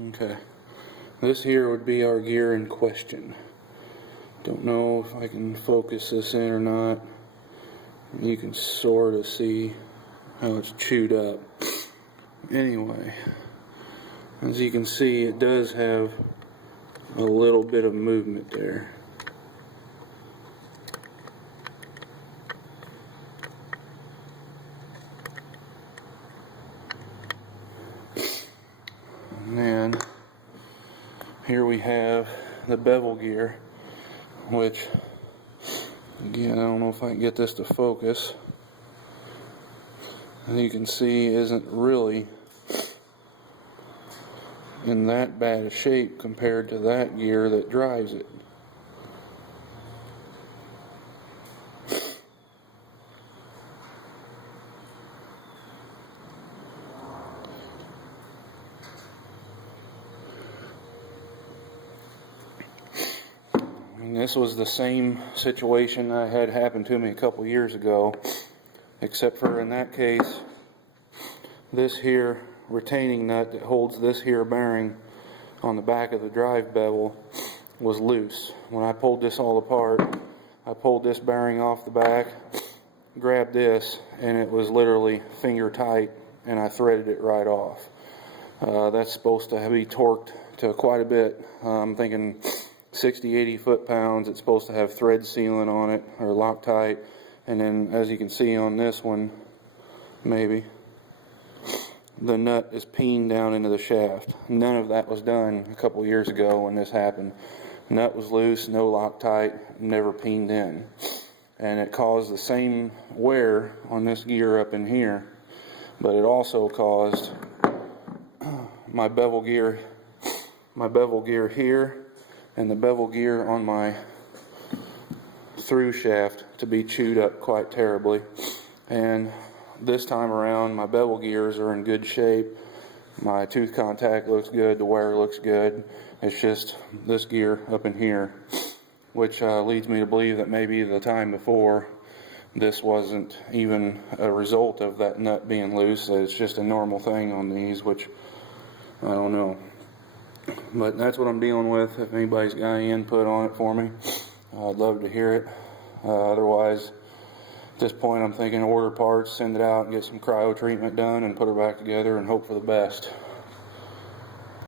Okay, this here would be our gear in question. Don't know if I can focus this in or not. You can sort of see how it's chewed up. Anyway, as you can see, it does have a little bit of movement there. And then here we have the bevel gear, which again, I don't know if I can get this to focus. As you can see, isn't really in that bad a shape compared to that gear that drives it. And this was the same situation that had happened to me a couple years ago, except for in that case, this here retaining nut that holds this here bearing on the back of the drive bevel was loose. When I pulled this all apart, I pulled this bearing off the back, grabbed this, and it was literally finger tight, and I threaded it right off. That's supposed to be torqued to quite a bit. I'm thinking 60-80 foot-pounds. It's supposed to have thread sealant on it, or Loctite, and then as you can see on this one, maybe, the nut is peened down into the shaft. None of that was done a couple years ago when this happened. Nut was loose, no Loctite, never peened in. And it caused the same wear on this gear up in here, but it also caused my bevel gear here and the bevel gear on my through shaft to be chewed up quite terribly. And this time around, my bevel gears are in good shape. My tooth contact looks good, the wear looks good. It's just this gear up in here, which leads me to believe that maybe the time before this wasn't even a result of that nut being loose. That it's just a normal thing on these, which I don't know. But that's what I'm dealing with. If anybody's got any input on it for me, I'd love to hear it. Otherwise, at this point, I'm thinking order parts, send it out, and get some cryo treatment done, and put her back together and hope for the best.